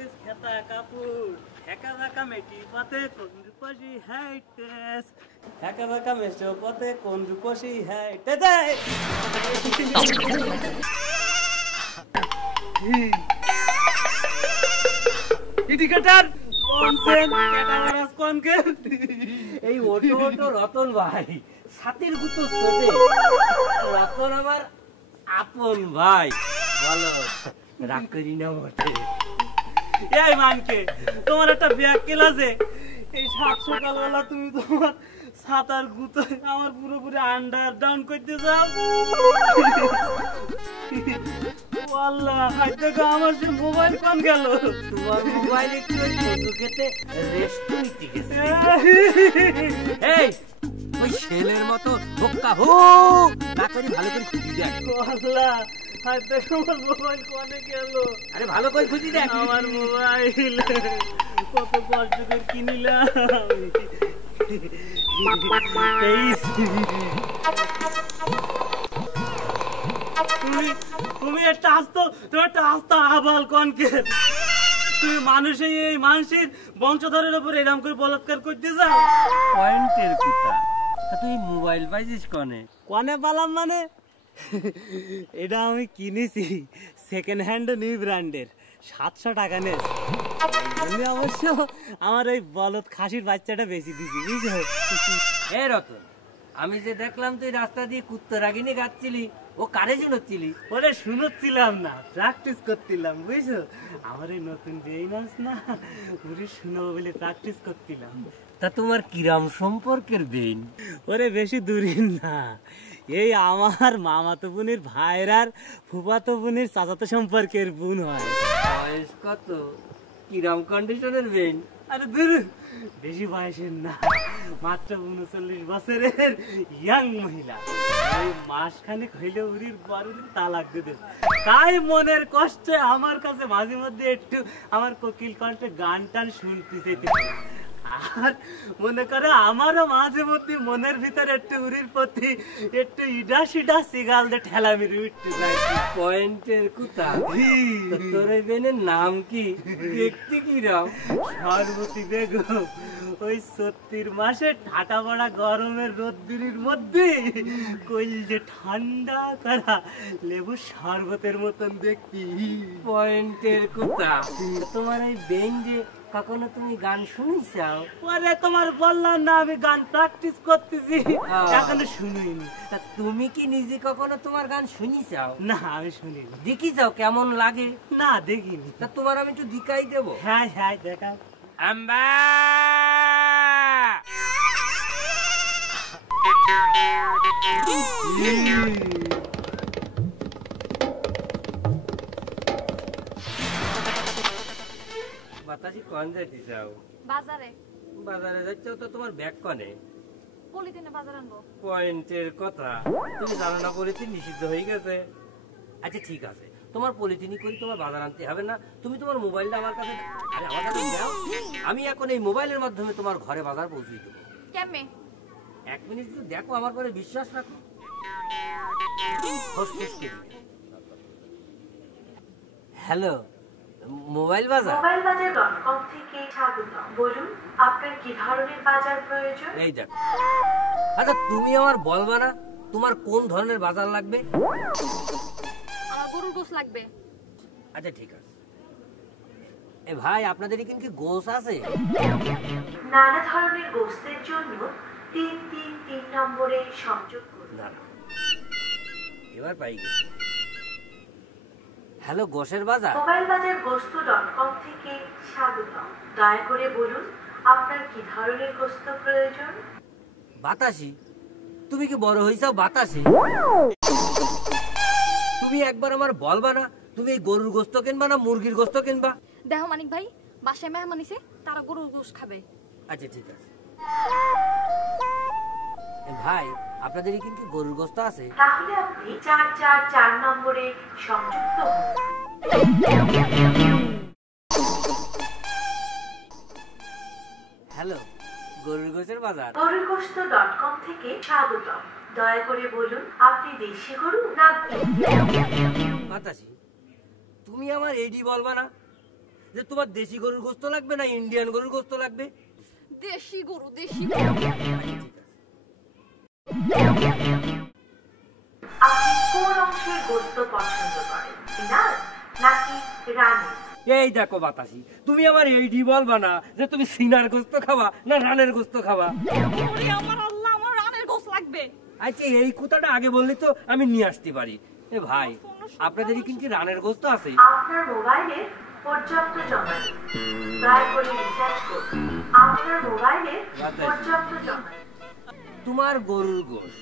Test खेता कापूर एका बाका मेटी पते कोन रूपसी है टेस्ट एका बाका मेस्टो पते कोन रूपसी है टेदे ইন্ডিকেটর কনসেন ক্যাটাগরাস কোনকে এই অটো অটো রতন ভাই সাতির গুতো ছোটে রতন আমার আপন ভাই ভালো রাগ করি না বটে এই মানকে তোমার একটা ব্যাগ কেলাছে এই সাত সকালবেলা তুমি তোমার সাতার গুতো আমার পুরোপুরি আন্ডার ডাউন করতে যাও আল্লাহ হাইতে আমার যে মোবাইল কোন গেল তোমার মোবাইল একটু দুকেতে রেস্ট নিতে গেছে এই ওই ছেলের মতো বক্কা হো না করি ভালো করে খুঁজি দেখ আল্লাহ হাইতে আমার মোবাইল কোনে গেল আরে ভালো করে খুঁজি দেখ আমার মোবাইল কত কষ্ট করে কিনিলাম তুমি একটা আসতো তুমি একটা আসতো আবাল কনকে তুমি মানুষের এই মানুষের বংশধরের উপর এরকম করে বলাৎকার করতে যাও পয়েন্টের কথা তুই মোবাইল পাইছিস কনে কনে পালাম মানে এটা আমি কিনেছি সেকেন্ড হ্যান্ড নিউ ব্র্যান্ডের 700 টাকা নেস আমি অবশ্য আমার এই বলদ খাসির বাচ্চাটা বেশি দিছি বুঝছো এ রতন আমি যে দেখলাম তুই রাস্তা দিয়ে কুত্তর রাগিনী গাচ্ছিলি ও কারে শুনছিলি ওরে শুনছিলাম না প্র্যাকটিস করছিলাম বুঝছো আমার এই নতুন যেই নাচ না ওরে শুনবো বলে প্র্যাকটিস করছিলাম তা তোমার কিরাম সম্পর্কের বেইন ওরে বেশি দূরের না এই আমার মামাতো বোনের ভাইরার ফুফাতো বোনের চাচাতো সম্পর্কের বোন হয় বয়স কত কিরাম কন্ডিশনের বেইন আরে দূর বেশি বয়সের না মাত্র 39 বছরের ইয়াং মহিলা ওই মাসখানেক হইলে উরির বারুদিন তালাক দিতে তাই মনের কষ্টে আমার কাছে মাঝে মধ্যে একটু আমার কোকিল কণ্ঠে গান টান শুনতে চাইতে আর মনে করে আমারও মাঝে মধ্যে মনের ভিতরে একটু উরির প্রতি একটু ইডা সিডা সিগাল দিয়ে ঠেলা মেরে উঠতে যায় পয়েন্টের কুতা তোর এই বেনের নাম কি দেখতে কিরাম সর্বতী বেগম ওই 70 মাসে ঠাটা পড়া গরমের রোদ্দুরির মধ্যে কইল যে ঠান্ডা করা লেবু শরবতের মতন দেখি পয়েন্টের কুতা তোমার এই বেন যে কখনো তুমি গান শুনিছাও আরে তোমার বললাম না আমি গান প্র্যাকটিস করতেছি এখনো শুনিনি তা তুমি কি নিজে কখনো তোমার গান শুনিছাও না আমি শুনিনি দেখিছাও কেমন লাগে না দেখিনি তা তোমার আমি একটু দেখাই দেব হ্যাঁ হ্যাঁ দেখাও আম্বা বাতাসি কোন যাইতে যাও বাজারে বাজারে যাচ্ছ তো তোমার ব্যাগ কোনে পলিথিনে বাজার আনবো পয়েন্টের কথা তুমি জানো না পলিথিন নিষিদ্ধ হয়ে গেছে আচ্ছা ঠিক আছে তোমার পলিথিনই করে তোমার বাজার আনতে হবে না তুমি তোমার মোবাইলটা আমার কাছে আরে আমার কাছে দাও আমি এখন এই মোবাইলের মাধ্যমে তোমার ঘরে বাজার পৌঁছে দেব কেমনে 1 মিনিট একটু দেখো আমার পরে বিশ্বাস রাখো হ্যালো মোবাইল বাজার mobilebazaar.com থেকে স্বাগতম বলুন আপনার কি ধরনের বাজার প্রয়োজন এই দেখো আচ্ছা তুমি আমার বলবা না তোমার কোন ধরনের বাজার লাগবে আমার গরুর গোশত লাগবে আচ্ছা ঠিক আছে এ ভাই আপনাদের এখানে কি গোশ আছে নানা ধরনের গোশতের জন্য 333 নম্বরে সংযোগ করুন না এবার পাই গেছি হ্যালো গোশের বাজার mobilebazaar.com থেকে স্বাগতম দয়া করে বলুন আপনার কি ধরনের গোশত প্রয়োজন বাতাসি তুমি কি বড় হইছাও বাতাসি তুমি একবার আমার বলবা না তুমি এই গরুর গোশত কিনবা না মুরগির গোশত কিনবা দেখো মানিক ভাই বাসায় মেহমান এসে তারা গরুর গোশত খাবে আচ্ছা ঠিক আছে ভাই আপনাদের এখানে কি গরুর গোশত আছে তাহলে আপনি 444 নম্বরে সংযুক্ত হন হ্যালো গরুর গোশের বাজার গরুরগোশত.com থেকে স্বাগতম দয়া করে বলুন আপনি দেশি গরু না বাতাসি তুমি আমার এডি বলবা না যে তোমার দেশি গরুর গোশত লাগবে না ইন্ডিয়ান গরুর গোশত লাগবে? দেশি গরু। আপনি কোন অংশের গোস্ত পছন্দ করেন, সিনার নাকি রানের? এই দেখো বাতাসি, তুমি আমার এইডি বলবা না যে তুমি সিনার গোশত খাবা না রানের গোশত খাবা? ওরে আমার আল্লাহ, আমার রানের গোশত লাগবে। আচ্ছা এই কথাটা আগে বললে তো আমি নিয়ে আসতে পারি। এ ভাই, আপনাদের কি রানের গোশত আছে? আপনার মোবাইলে পর্যাপ্ত জমা নেই, দয়া করে রিচার্জ করুন। আপনার মোবাইলে পর্যাপ্ত জমা নেই। তোমার গরুর গোশ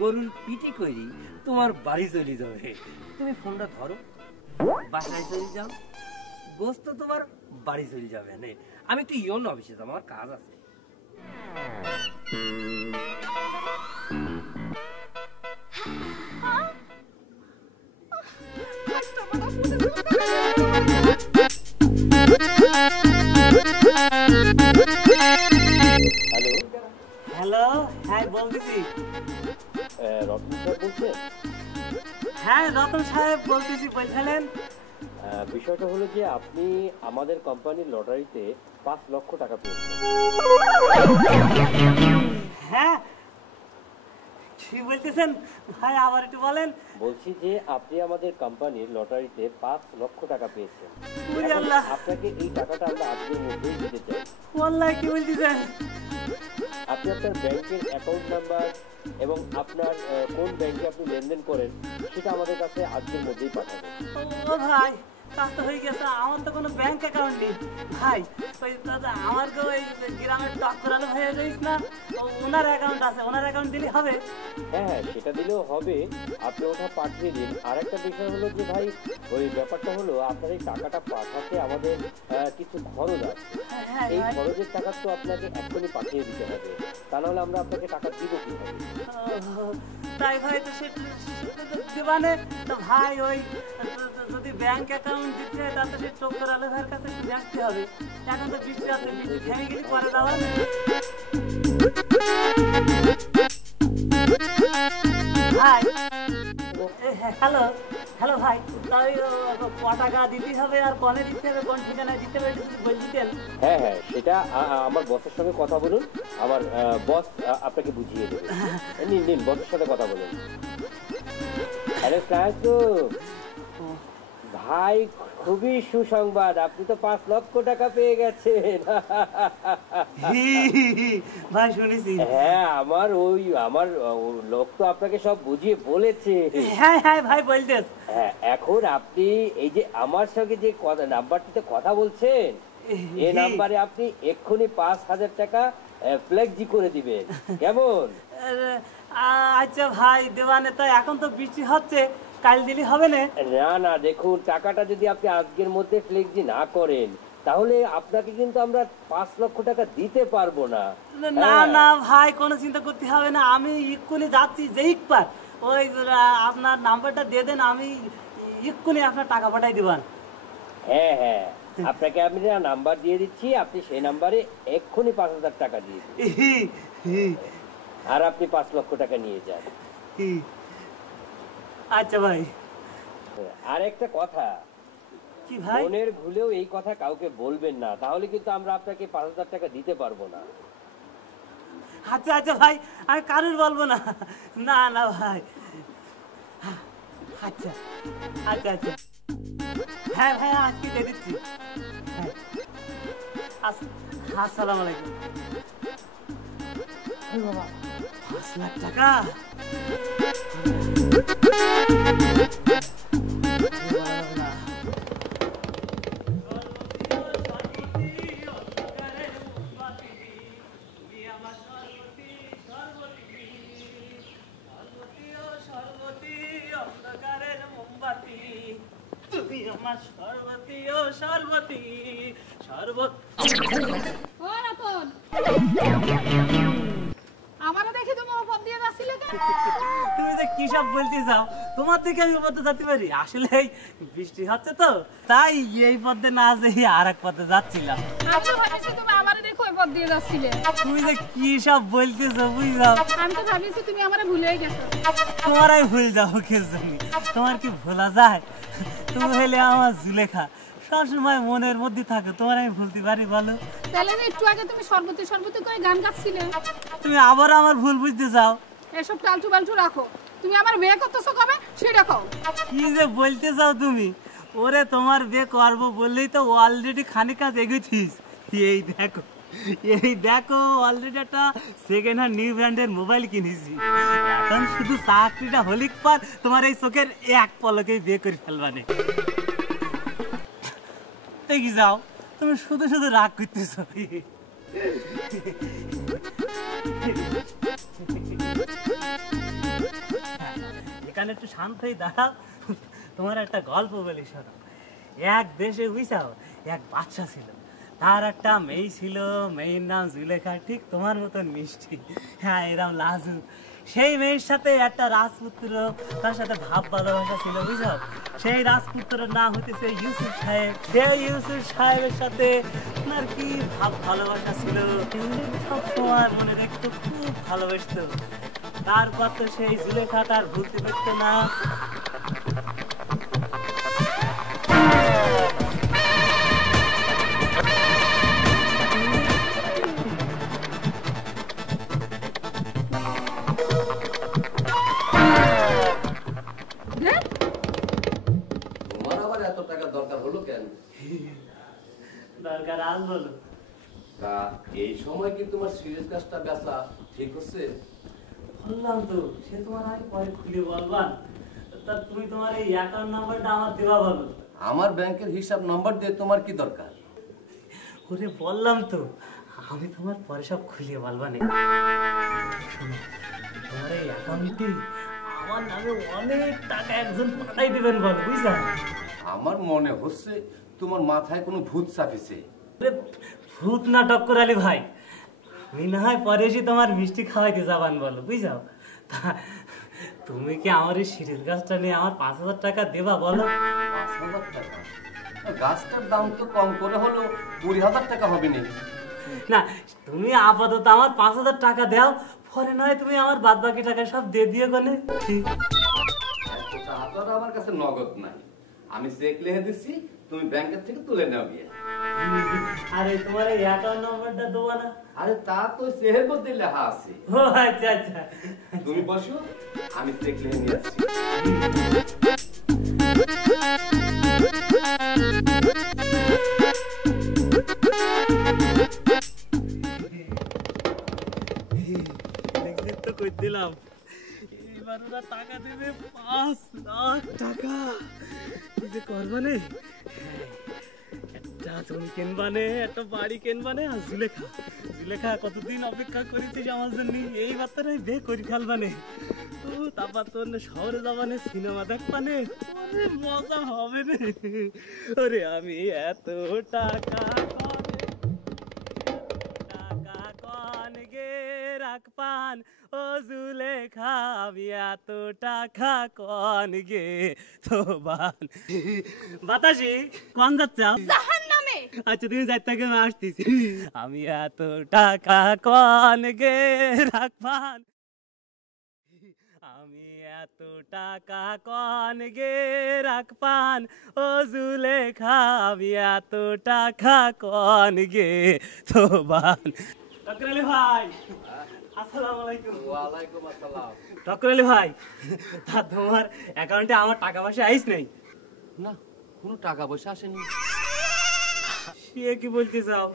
গরুর পিটি করি তোমার বাড়ি চলে যাবে। তুমি ফোনটা ধরো, বাসায় চলে যাও, গোস্ত তোমার বাড়ি চলে যাবে। আমি একটু ইয়ন অফিসে যাবো, আমার কাজ আছে। হ্যালো, হ্যাঁ বলতেছি। রতন স্যার বলছেন? হ্যাঁ রতন সাহেব বলতেছি, বলছিলেন? বিষয়টা হলো যে আপনি আমাদের কোম্পানির লটারিতে 5 লক্ষ টাকা পেয়েছেন। হ্যাঁ, কি বলতেছেন ভাই, আবার একটু বলেন। বলছি যে আপনি আমাদের কোম্পানির লটারিতে 5 লক্ষ টাকা পেয়েছেন। আপনাকে এই টাকাটা আমরা আজকের মধ্যেই দিতে চাই। ওয়াল্লাহি, কি বলতেছেন? আপনি আপনার ব্যাংকের অ্যাকাউন্ট নাম্বার এবং আপনার কোন ব্যাংকে আপনি লেনদেন করেন সেটা আমাদের কাছে আজকের মধ্যেই পাঠাবেন। ও ভাই, কাজটা হয়ে গেছে। আমার তো কোনো ব্যাংক অ্যাকাউন্ট নেই ভাই। ওই আমার তো ওই গ্রামের ডক্টর আলো ভাই রয়েছে না, ওনার অ্যাকাউন্ট আছে, ওনার অ্যাকাউন্ট দিলে হবে? হ্যাঁ, সেটা দিলেও হবে, আপনি ওটা পাঠিয়ে দিন। আর একটা বিষয় হলো যে ভাই, ওই ব্যাপারটা হলো আপনার এই টাকাটা পাঠাতে আমাদের কিছু খরচ আছে। এই খরচের টাকা তো আপনাকে এক্ষুনি পাঠিয়ে দিতে হবে, তা নাহলে আমরা আপনাকে টাকা দিব কিভাবে? তাই ভাই, তো সেটা দিবানে তো ভাই, ওই যদি ব্যাংক অ্যাকাউন্ট দিতে হয় তাহলে সে ডক্টর আলো ভাইয়ের কাছে দেখতে হবে। এখন তো বৃষ্টি আছে, বৃষ্টি থেমে গেলে পরে দেওয়া। ভাই হ্যালো, হ্যালো ভাই, তাই ক টাকা দিতে হবে আর কনে দিতে হবে, কোন ঠিকানায় দিতে হবে একটু বলতেন? হ্যাঁ হ্যাঁ, সেটা আমার বসের সঙ্গে কথা বলুন, আমার বস আপনাকে বুঝিয়ে দেবে। নিন নিন, বসের সাথে কথা বলুন। আরে ভাই, খুবই সুসংবাদ, আপনি তো 5 লক্ষ টাকা পেয়ে গেছেন। ভাই শুনেছি। হ্যাঁ, আমার লোক তো আপনাকে সব বুঝিয়ে বলেছে। হ্যাঁ হ্যাঁ ভাই, বলতেস। হ্যাঁ, এখন আপনি এই যে আমার সঙ্গে যে নাম্বারটিতে কথা বলছেন, এই নাম্বারে আপনি এক্ষুনি 5,000 টাকা ফ্লেক্সি করে দিবেন, কেমন? আচ্ছা ভাই দেওয়ানে, তাই এখন তো বৃষ্টি হচ্ছে, কাল দিলে হবে না? না না, দেখুন, টাকাটা যদি আপনি আজকের মধ্যে ফ্লেক্সি না করেন তাহলে আপনাকে কিন্তু আমরা 5 লক্ষ টাকা দিতে পারবো না। না না ভাই, কোনো চিন্তা করতে হবে না, আমি এক্ষুনি যাচ্ছি, যে একবার ওই আপনার নাম্বারটা দিয়ে দেন, আমি এক্ষুনি আপনার টাকা পাঠাই দিবেন। হ্যাঁ হ্যাঁ, আপনাকে আমি নাম্বার দিয়ে দিচ্ছি, আপনি সেই নাম্বারে এক্ষুনি 5,000 টাকা দিয়ে দিন, আর আপনি 5 লক্ষ টাকা নিয়ে যান। আচ্ছা ভাই। আর একটা কথা, কি ভাই? মনের ভুলেও এই কথা কাউকে বলবেন না, তাহলে কিন্তু আমরা আপনাকে 5,000 টাকা দিতে পারবো না। আচ্ছা আচ্ছা ভাই, আমি কারুর বলবো না। না না ভাই। আচ্ছা আচ্ছা আচ্ছা, হ্যাঁ ভাই, আজকে দিয়ে দিচ্ছি। আসসালামু আলাইকুম। 5 লাখ টাকা? তুমি যে কি সব বলতে চাও, তোমার থেকে আমি পথে যেতে পারি? আসলে বৃষ্টি হচ্ছে তো, তাই এই পথে না যেয়ে আর এক পথে যাচ্ছিলাম। তুমি যে কি সব বলতেছো বুঝলাম। আমি তো ভাবছি তুমি আমারে ভুলে গেছো। তোমারাই ভুল যাও কে জানি, তোমার কি ভোলা যায়? তুমি হলে আমার জুলেখা, সবসময় মনের মধ্যে থাকে, তোমার আমি ভুলতে পারি বলো? তাহলে একটু আগে তুমি সর্বতে সর্বতে করে গান গাচ্ছিলে, তুমি আবার আমার ভুল বুঝতে চাও? এসব টালটু বালটু রাখো, তুমি আমার বিয়ে করতেছো কবে সেটা কও। কি যে বলতে চাও তুমি? ওরে তোমার বিয়ে করবো বললেই তো অলরেডি খানিক কাজ এগোছিস। এই দেখো অলরেডি একটা সেকেন্ড হ্যান্ড নিউ ব্র্যান্ডের মোবাইল কিনেছি। এখন শুধু চাকরিটা হলিক পর তোমার এই চোখের এক পলকেই বিয়ে করে ফেলবানে। দেখি যাও, তুমি শুধু শুধু রাগ করতেছো। এখানে একটু শান্ত হয়ে দাঁড়াও, তোমার একটা গল্প বলি শোনো। এক দেশে বুঝাও এক বাচ্চা ছিল, তার একটা মেয়ে ছিল, মেয়ের নাম জুলেখা, ঠিক তোমার মতন মিষ্টি, হ্যাঁ এরকম লাজুক। সেই মেয়ের সাথে একটা রাজপুত্র, তার সাথে ভাব ভালোবাসা ছিল বুঝাও। সেই রাজপুত্রের নাম হইতেছে ইউসুফ সাহেব। সেই ইউসুফ সাহেবের সাথে আপনার কি ভাব ভালোবাসা ছিল, সব সময় মনে রাখতো, খুব ভালোবাসতো। তারপর তো সেই জুলেখা তার ভুলতে পারতো না। তোমার আবার এত টাকা দরকার হলো কেন? দরকার আজ বলো। তা এই সময় কি তোমার সিরিয়াস কাজটা বেচা ঠিক হচ্ছে? বললাম তো, সে তোমার আগে পরে খুলে বলবান। তা তুমি তোমার এই অ্যাকাউন্ট নাম্বারটা আমার দেওয়া বলো। আমার ব্যাংকের হিসাব নাম্বার দিয়ে তোমার কি দরকার? ওরে বললাম তো, আমি তোমার পরে সব খুলে বলবানে। শোনো, তোমার এই অ্যাকাউন্টে আমার নামে অনেক টাকা একজন পাঠাই দেবেন বল, বুঝলা? আমার মনে হচ্ছে তোমার মাথায় কোনো ভূত চাপিছে। ভূত নাটক করালি ভাই, আমি না হয় পরে এসে তোমার মিষ্টি খাওয়াইতে যাবান বলো, বুঝাও? তা তুমি কি আমার এই সিরিজ গাছটা নিয়ে আমার 5,000 টাকা দেবা বলো? 5,000 টাকা? গাছটার দাম তো কম করে হলো 20,000 টাকা হবে না? না, তুমি আপাতত আমার 5,000 টাকা দাও, পরে নয় তুমি আমার বাদ বাকি টাকা সব দিয়ে দিয়ে গেলে। আমার কাছে নগদ নাই, আমি চেক লিখে দিচ্ছি, তুমি ব্যাংকের থেকে তুলে নাও গিয়ে। আরে তোমার এই অ্যাকাউন্ট নাম্বারটা দেবো না? আরে তা তো চেকের মধ্যে লেখা আছে। ও আচ্ছা আচ্ছা, তুমি বসো, আমি চেক লিখে নিয়ে আসছি। তো কই দিলাম, এবার ওরা টাকা দেবে 5 লাখ টাকা। কি যে করবানে, একটা জমি কিনবানে, একটা বাড়ি কিনবানে। আর জুলেখা কতদিন অপেক্ষা করেছিস আমার জন্য, এই বার্তাটাই বে করে ফেলবানে। ও তারপর তো শহরে যাবানে, সিনেমা দেখবানে, ওরে মজা হবে রে। ওরে আমি এত টাকা পান, ও জুলেখা আমি এত টাকা কন গে তোবান। বাতাসি কোন যাচ্ছ? জাহান্নামে। আচ্ছা তুমি যাইতে থেকে আমি আসতেছি। আমি এত টাকা কন গে রাখবান, আমি এত টাকা কন গে রাখবান, ও জুলেখা আমি এত টাকা কন গে তোবান। টকরালি ভাই, আসসালামু আলাইকুম। ওয়ালাইকুম আসসালাম। টকরালি ভাই, তা তোমার অ্যাকাউন্টে আমার টাকা পয়সা আইস নাই? না, কোনো টাকা পয়সা আসেনি। সে কি বলতে চাও?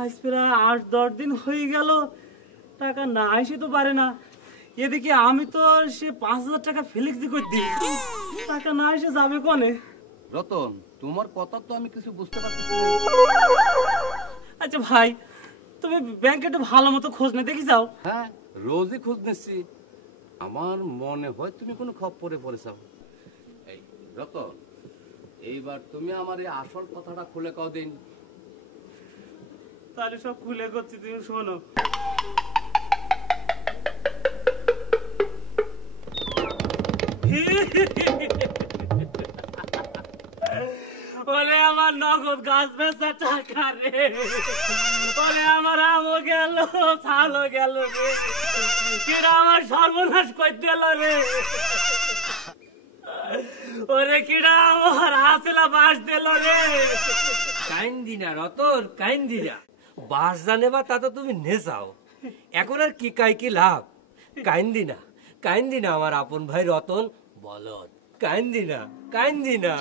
আজ প্রায় 8-10 দিন হয়ে গেল, টাকা না আসে তো পারে না। এদিকে আমি তো সে 5,000 টাকা ফেলেছি করে দিই, টাকা না এসে যাবে কোনে? রতন, তোমার কথা তো আমি কিছু বুঝতে পারতেছি না। আচ্ছা ভাই, তুমি ব্যাংকে একটু ভালো মতো খোঁজ না দেখি যাও। হ্যাঁ, রোজই খোঁজ নিচ্ছি, আমার মনে হয় তুমি কোনো খপ্পরে পড়েছাও। এই রতন, এইবার তুমি আমার এই আসল কথাটা খুলে কও দিন। তাহলে সব খুলে করছি, তুমি শোনো। ওরে আমার নগদ গাছ বেচা টাকা রে, ওরে আমার আমও গেল, ছালও গেল রে, কিরা আমার সর্বনাশ করে দিল রে। ওরে কিডা আমার হাসিলা বাস দিল রে। কাইন্দি না রতন, কাইন্দি না। বাস জানে বা তা তো তুমি নেচাও, এখন আর কি কাই কি লাভ। কাইন্দি না, কাইন্দি না আমার আপন ভাই রতন বলদ, কাইন্দি না, কাইন্দি না।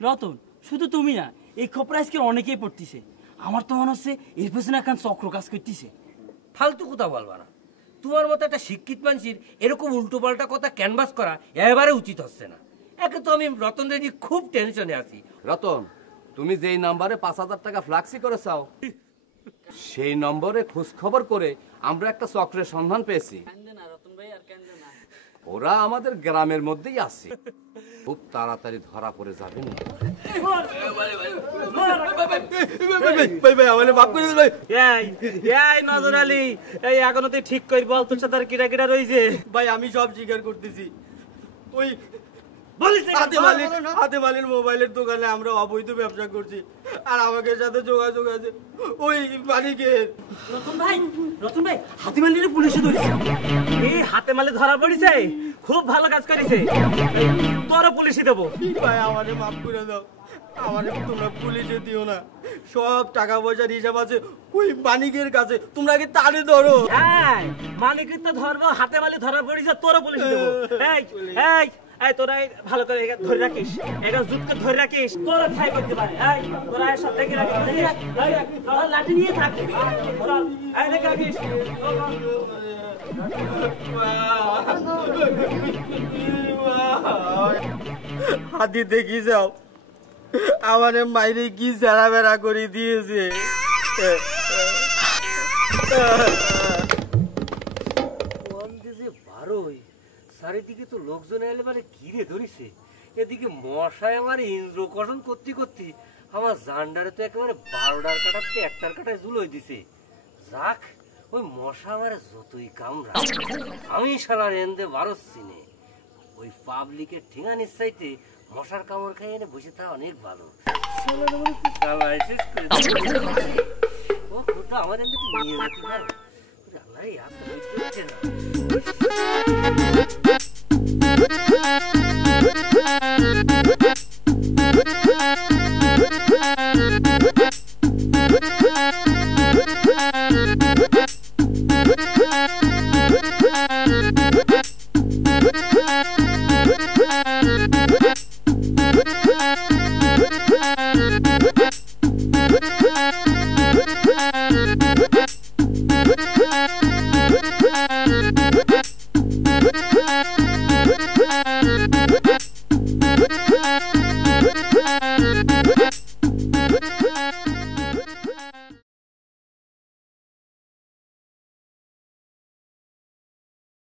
রতন শুধু তুমি না, এই খবর আজকে অনেকেই পড়তিছে। আমার তো মনে হচ্ছে এর পেছনে এখন চক্র কাজ করতেছে। ফালতু কথা বলবা না। তোমার মতো একটা শিক্ষিত মানুষের এরকম উল্টো পাল্টা কথা ক্যানভাস করা এবারে উচিত হচ্ছে না। একে তো আমি রতন রেডি খুব টেনশনে আছি। রতন, তুমি যেই নম্বরে 5,000 টাকা ফ্লাক্সি করে চাও, সেই নম্বরে খোঁজ খবর করে আমরা একটা চক্রের সন্ধান পেয়েছি। ওরা আমাদের গ্রামের মধ্যেই আছে, খুব তাড়াতাড়ি ধরা পড়ে যাবে না। নজর আলী, এই এখনো তুই ঠিক করি বল, তোর সাথে আর কিরা কিরা রয়েছে? ভাই আমি সব স্বীকার করতেছি, ওই হাতেম আলীর মোবাইলের দোকানে আমরা অবৈধ ব্যবসা করছি, আর আমাকে সাথে যোগাযোগ আছে ওই মালিকের। রতন ভাই, রতন ভাই, হাতেম আলীর পুলিশে ধরেছে। এই হাতেম আলী ধরা পড়েছে, খুব ভালো কাজ করেছে, তোরও পুলিশে দেবো। ভাই আমারে মাফ করে দাও, আমারে তোমরা পুলিশে দিও না। সব টাকা পয়সার হিসাব আছে ওই মানিকের কাছে, তোমরা কি তারে ধরো? হ্যাঁ, মানিকের তো ধরবো, হাতেম আলী ধরা পড়েছে, তোরও পুলিশে দেবো। এই এই এই তোরা ভালো করে ধরে রাখিস, এটা জুতকে ধরে রাখিস, তোরা ঠাই করতে পারে। এই তোরা সব দেখে রাখিস, লাঠি নিয়ে থাক, এই দেখে রাখিস। হাতি দেখি যাও আমার মাইরে কি জেরা বেড়া করে দিয়েছে। চারিদিকে তো লোকজন এলে মানে ঘিরে ধরিছে, এদিকে মশায় আমার ইন্দ্রকর্ষণ করতে করতে আমার জান্ডারে তো একেবারে 12টার কাটাতে 1টার কাটায় ঝুলোই দিছে। যাক, ওই মশা আমার যতই কামড়া আমি শালার এন্দে বারোচ্ছি নে। ওই পাবলিকের ঠিঙানির চাইতে মশার কামড় খাই এনে বসে থাকা অনেক ভালো। ও খোদা, আমার এমনি নিয়ে যেতে পারো? আল্লাহ এত বুঝতে না।